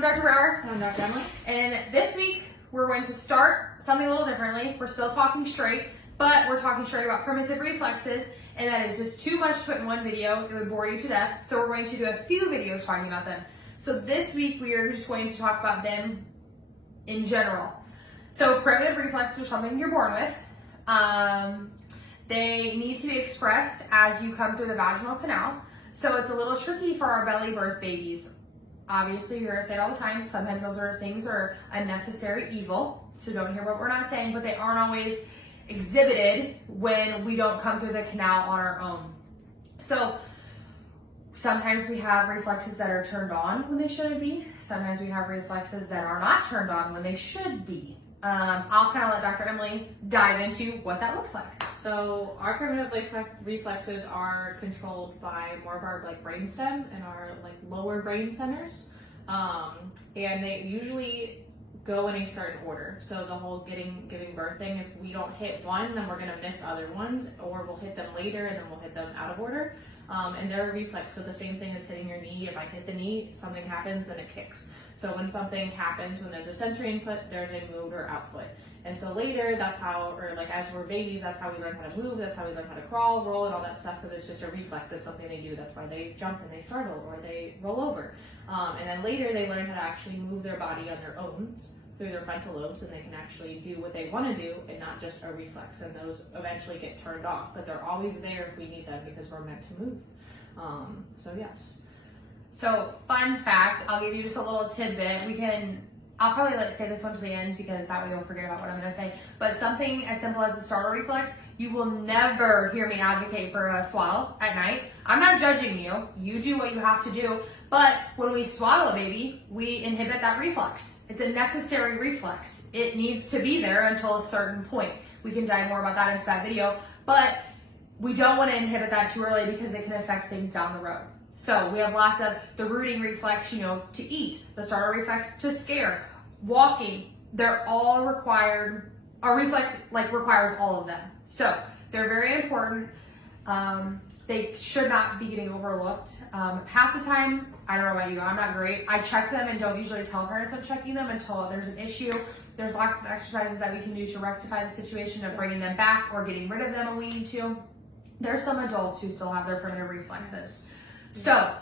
I'm Dr. Brower. I'm Dr. Emily. And this week, we're going to start something a little differently. We're still talking straight, but we're talking straight about primitive reflexes, and that is just too much to put in one video. It would bore you to death. So we're going to do a few videos talking about them. So this week, we are just going to talk about them in general. So primitive reflexes are something you're born with. They need to be expressed as you come through the vaginal canal. So it's a little tricky for our belly birth babies. Obviously, you're gonna say it all the time. Sometimes those things are a necessary evil. So don't hear what we're not saying, but they aren't always exhibited when we don't come through the canal on our own. So sometimes we have reflexes that are turned on when they shouldn't be. Sometimes we have reflexes that are not turned on when they should be. I'll kind of let Dr. Emily dive into what that looks like. So our primitive reflexes are controlled by more of our brainstem and our lower brain centers, and they usually go in a certain order. So the whole giving birth thing, if we don't hit one, then we're gonna miss other ones, or we'll hit them later and then we'll hit them out of order. And they're a reflex, so the same thing as hitting your knee. If I hit the knee, something happens, then it kicks. So when something happens, when there's a sensory input, there's a motor output. And so later, that's how, or as we're babies, that's how we learn how to move, that's how we learn how to crawl, roll, and all that stuff, because it's just a reflex. It's something they do. That's why they jump and they startle, or they roll over. And then later, they learn how to actually move their body on their own through their frontal lobes, and they can actually do what they want to do and not just a reflex, and those eventually get turned off, but they're always there if we need them because we're meant to move. So yes. So fun fact, I'll give you just a little tidbit. I'll probably say this one to the end because that way you'll forget about what I'm gonna say, but something as simple as the startle reflex, you will never hear me advocate for a swaddle at night. I'm not judging you. You do what you have to do. But when we swaddle a baby, we inhibit that reflex. It's a necessary reflex. It needs to be there until a certain point. We can dive more about that into that video, but we don't want to inhibit that too early because it can affect things down the road. So we have lots of the rooting reflex, to eat, the startle reflex to scare, walking. They're all required. Our reflex requires all of them. So they're very important. They should not be getting overlooked. Half the time, I don't know about you, I'm not great. I check them and don't usually tell parents I'm checking them until there's an issue. There's lots of exercises that we can do to rectify the situation of bringing them back or getting rid of them when we need to. There's some adults who still have their primitive reflexes. So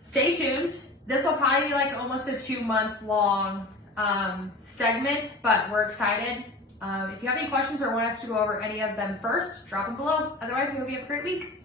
stay tuned. This will probably be almost a 2-month long segment, but we're excited. If you have any questions or want us to go over any of them first, drop them below. Otherwise, we hope you have a great week.